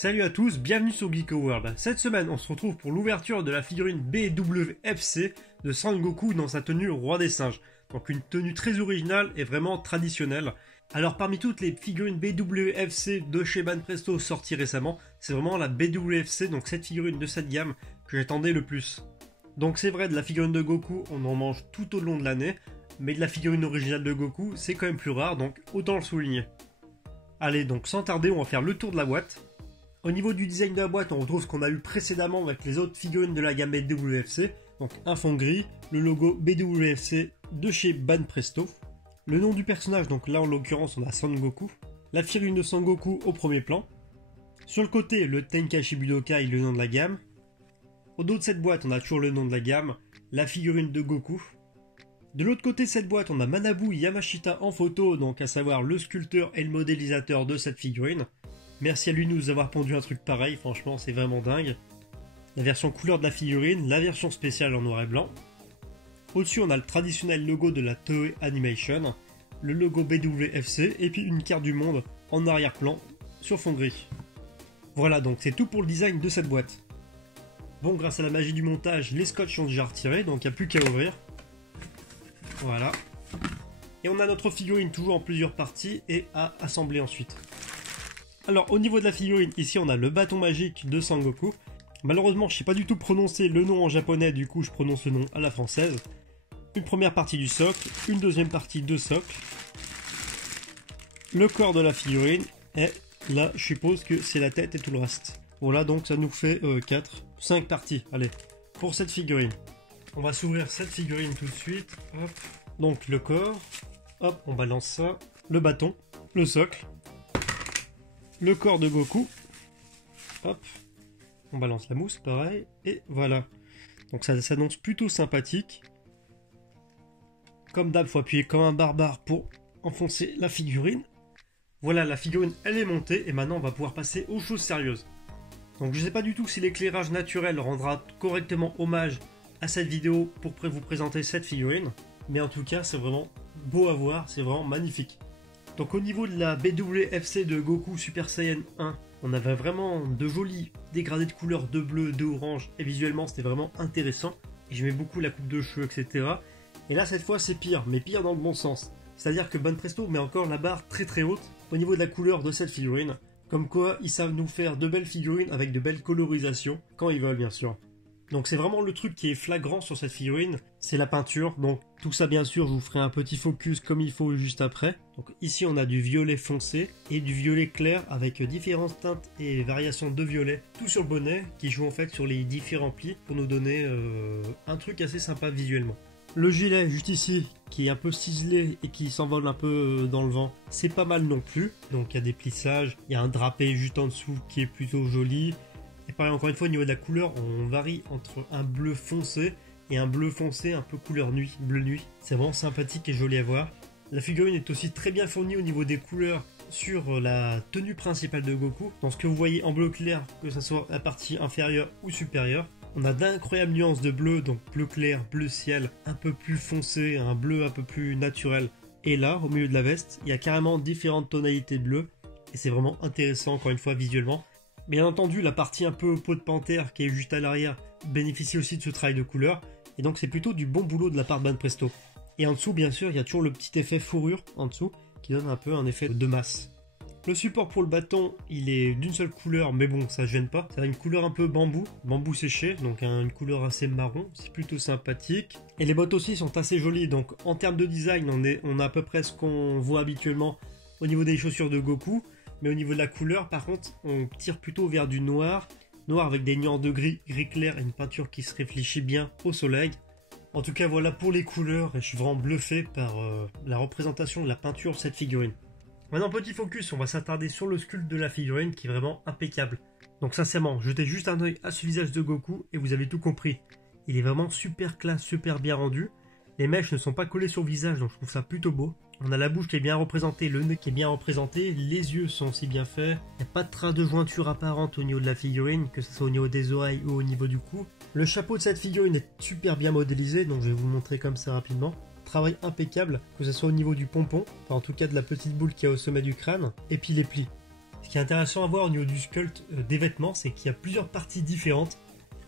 Salut à tous, bienvenue sur Geeko World. Cette semaine, on se retrouve pour l'ouverture de la figurine BWFC de Sangoku dans sa tenue Roi des Singes. Donc une tenue très originale et vraiment traditionnelle. Alors parmi toutes les figurines BWFC de chez Banpresto sorties récemment, c'est vraiment la BWFC, donc cette figurine de cette gamme, que j'attendais le plus. Donc c'est vrai, de la figurine de Goku, on en mange tout au long de l'année, mais de la figurine originale de Goku, c'est quand même plus rare, donc autant le souligner. Allez, donc sans tarder, on va faire le tour de la boîte. Au niveau du design de la boîte, on retrouve ce qu'on a eu précédemment avec les autres figurines de la gamme BWFC, donc un fond gris, le logo BWFC de chez Banpresto, le nom du personnage, donc là en l'occurrence on a Sangoku, la figurine de Sangoku au premier plan, sur le côté le Tenkaichi Budokai, le nom de la gamme, au dos de cette boîte on a toujours le nom de la gamme, la figurine de Goku. De l'autre côté de cette boîte on a Manabu Yamashita en photo, donc à savoir le sculpteur et le modélisateur de cette figurine. Merci à lui de nous avoir pondu un truc pareil, franchement c'est vraiment dingue. La version couleur de la figurine, la version spéciale en noir et blanc. Au-dessus on a le traditionnel logo de la Toei Animation, le logo BWFC et puis une carte du monde en arrière-plan sur fond gris. Voilà, donc c'est tout pour le design de cette boîte. Bon, grâce à la magie du montage, les scotch sont déjà retirés, donc il n'y a plus qu'à ouvrir. Voilà. Et on a notre figurine toujours en plusieurs parties et à assembler ensuite. Alors au niveau de la figurine, ici on a le bâton magique de Sangoku. Malheureusement je ne sais pas du tout prononcer le nom en japonais, du coup je prononce le nom à la française. Une première partie du socle, une deuxième partie de socle. Le corps de la figurine, et là je suppose que c'est la tête et tout le reste. Voilà, donc ça nous fait 5 parties, allez, pour cette figurine. On va s'ouvrir cette figurine tout de suite. Hop. Donc le corps, hop, on balance ça, le bâton, le socle, le corps de Goku, hop, on balance la mousse, pareil, et voilà. Donc ça s'annonce plutôt sympathique. Comme d'hab, il faut appuyer comme un barbare pour enfoncer la figurine. Voilà, la figurine, elle est montée, et maintenant on va pouvoir passer aux choses sérieuses. Donc je ne sais pas du tout si l'éclairage naturel rendra correctement hommage à cette vidéo pour vous présenter cette figurine, mais en tout cas, c'est vraiment beau à voir, c'est vraiment magnifique. Donc au niveau de la BWFC de Goku Super Saiyan 1, on avait vraiment de jolis dégradés de couleurs de bleu, de orange, et visuellement c'était vraiment intéressant. Et j'aimais beaucoup la coupe de cheveux, etc. Et là cette fois c'est pire, mais pire dans le bon sens. C'est-à-dire que Banpresto met encore la barre très très haute au niveau de la couleur de cette figurine. Comme quoi ils savent nous faire de belles figurines avec de belles colorisations, quand ils veulent bien sûr. Donc c'est vraiment le truc qui est flagrant sur cette figurine, c'est la peinture. Donc tout ça bien sûr, je vous ferai un petit focus comme il faut juste après. Donc ici on a du violet foncé et du violet clair avec différentes teintes et variations de violet. Tout sur le bonnet qui joue en fait sur les différents plis pour nous donner un truc assez sympa visuellement. Le gilet juste ici qui est un peu ciselé et qui s'envole un peu dans le vent, c'est pas mal non plus. Donc il y a des plissages, il y a un drapé juste en dessous qui est plutôt joli. Et pareil, encore une fois, au niveau de la couleur, on varie entre un bleu foncé et un bleu foncé un peu couleur nuit, bleu nuit. C'est vraiment sympathique et joli à voir. La figurine est aussi très bien fournie au niveau des couleurs sur la tenue principale de Goku. Dans ce que vous voyez en bleu clair, que ce soit la partie inférieure ou supérieure. On a d'incroyables nuances de bleu, donc bleu clair, bleu ciel, un peu plus foncé, un bleu un peu plus naturel. Et là, au milieu de la veste, il y a carrément différentes tonalités de bleu. Et c'est vraiment intéressant, encore une fois, visuellement. Bien entendu, la partie un peu peau de panthère qui est juste à l'arrière bénéficie aussi de ce travail de couleur. Et donc c'est plutôt du bon boulot de la part de Banpresto. Et en dessous, bien sûr, il y a toujours le petit effet fourrure en dessous qui donne un peu un effet de masse. Le support pour le bâton, il est d'une seule couleur, mais bon, ça ne gêne pas. C'est une couleur un peu bambou, bambou séché, donc une couleur assez marron, c'est plutôt sympathique. Et les bottes aussi sont assez jolies, donc en termes de design, on a à peu près ce qu'on voit habituellement au niveau des chaussures de Goku. Mais au niveau de la couleur, par contre, on tire plutôt vers du noir. Noir avec des nuances de gris, gris clair et une peinture qui se réfléchit bien au soleil. En tout cas, voilà pour les couleurs et je suis vraiment bluffé par la représentation de la peinture de cette figurine. Maintenant, petit focus, on va s'attarder sur le sculpte de la figurine qui est vraiment impeccable. Donc sincèrement, jetez juste un œil à ce visage de Goku et vous avez tout compris. Il est vraiment super classe, super bien rendu. Les mèches ne sont pas collées sur le visage, donc je trouve ça plutôt beau. On a la bouche qui est bien représentée, le nez qui est bien représenté, les yeux sont aussi bien faits. Il n'y a pas de traces de jointure apparente au niveau de la figurine, que ce soit au niveau des oreilles ou au niveau du cou. Le chapeau de cette figurine est super bien modélisé, donc je vais vous le montrer comme ça rapidement. Travail impeccable, que ce soit au niveau du pompon, enfin en tout cas de la petite boule qui est au sommet du crâne, et puis les plis. Ce qui est intéressant à voir au niveau du sculpte des vêtements, c'est qu'il y a plusieurs parties différentes.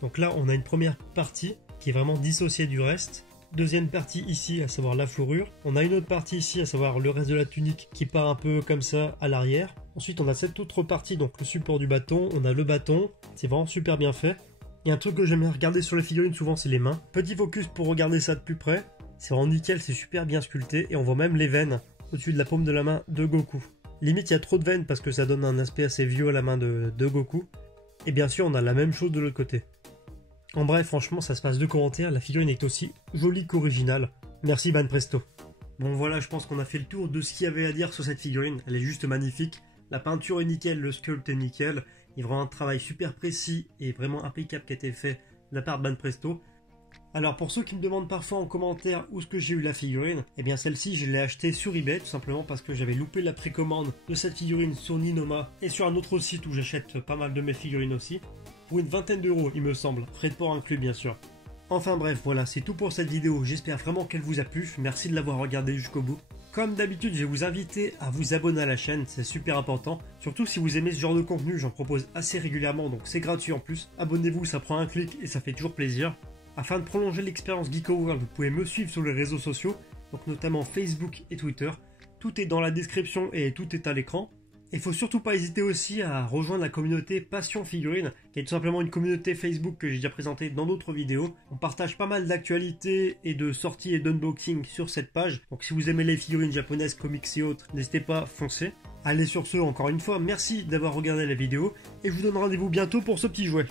Donc là, on a une première partie qui est vraiment dissociée du reste. Deuxième partie ici, à savoir la fourrure. On a une autre partie ici, à savoir le reste de la tunique qui part un peu comme ça à l'arrière. Ensuite, on a cette autre partie, donc le support du bâton. On a le bâton, c'est vraiment super bien fait. Il y a un truc que j'aime bien regarder sur les figurines souvent, c'est les mains. Petit focus pour regarder ça de plus près. C'est vraiment nickel, c'est super bien sculpté. Et on voit même les veines au-dessus de la paume de la main de Goku. Limite, il y a trop de veines parce que ça donne un aspect assez vieux à la main de Goku. Et bien sûr, on a la même chose de l'autre côté. En bref, franchement, ça se passe de commentaires. La figurine est aussi jolie qu'originale. Merci Banpresto. Bon voilà, je pense qu'on a fait le tour de ce qu'il y avait à dire sur cette figurine. Elle est juste magnifique. La peinture est nickel, le sculpte est nickel. Il y a vraiment un travail super précis et vraiment impeccable qui a été fait de la part de Banpresto. Alors pour ceux qui me demandent parfois en commentaire où est-ce que j'ai eu la figurine, eh bien celle-ci je l'ai achetée sur eBay tout simplement parce que j'avais loupé la précommande de cette figurine sur Ninoma et sur un autre site où j'achète pas mal de mes figurines aussi. Pour une vingtaine d'euros il me semble, frais de port inclus bien sûr. Enfin bref, voilà, c'est tout pour cette vidéo, j'espère vraiment qu'elle vous a plu, merci de l'avoir regardé jusqu'au bout. Comme d'habitude, je vais vous inviter à vous abonner à la chaîne, c'est super important. Surtout si vous aimez ce genre de contenu, j'en propose assez régulièrement, donc c'est gratuit en plus. Abonnez-vous, ça prend un clic et ça fait toujours plaisir. Afin de prolonger l'expérience Geeko World, vous pouvez me suivre sur les réseaux sociaux, donc notamment Facebook et Twitter. Tout est dans la description et tout est à l'écran. Il faut surtout pas hésiter aussi à rejoindre la communauté Passion Figurine, qui est tout simplement une communauté Facebook que j'ai déjà présentée dans d'autres vidéos. On partage pas mal d'actualités et de sorties et d'unboxing sur cette page. Donc si vous aimez les figurines japonaises, comics et autres, n'hésitez pas, foncez. Allez sur ce, encore une fois, merci d'avoir regardé la vidéo et je vous donne rendez-vous bientôt pour ce petit jouet.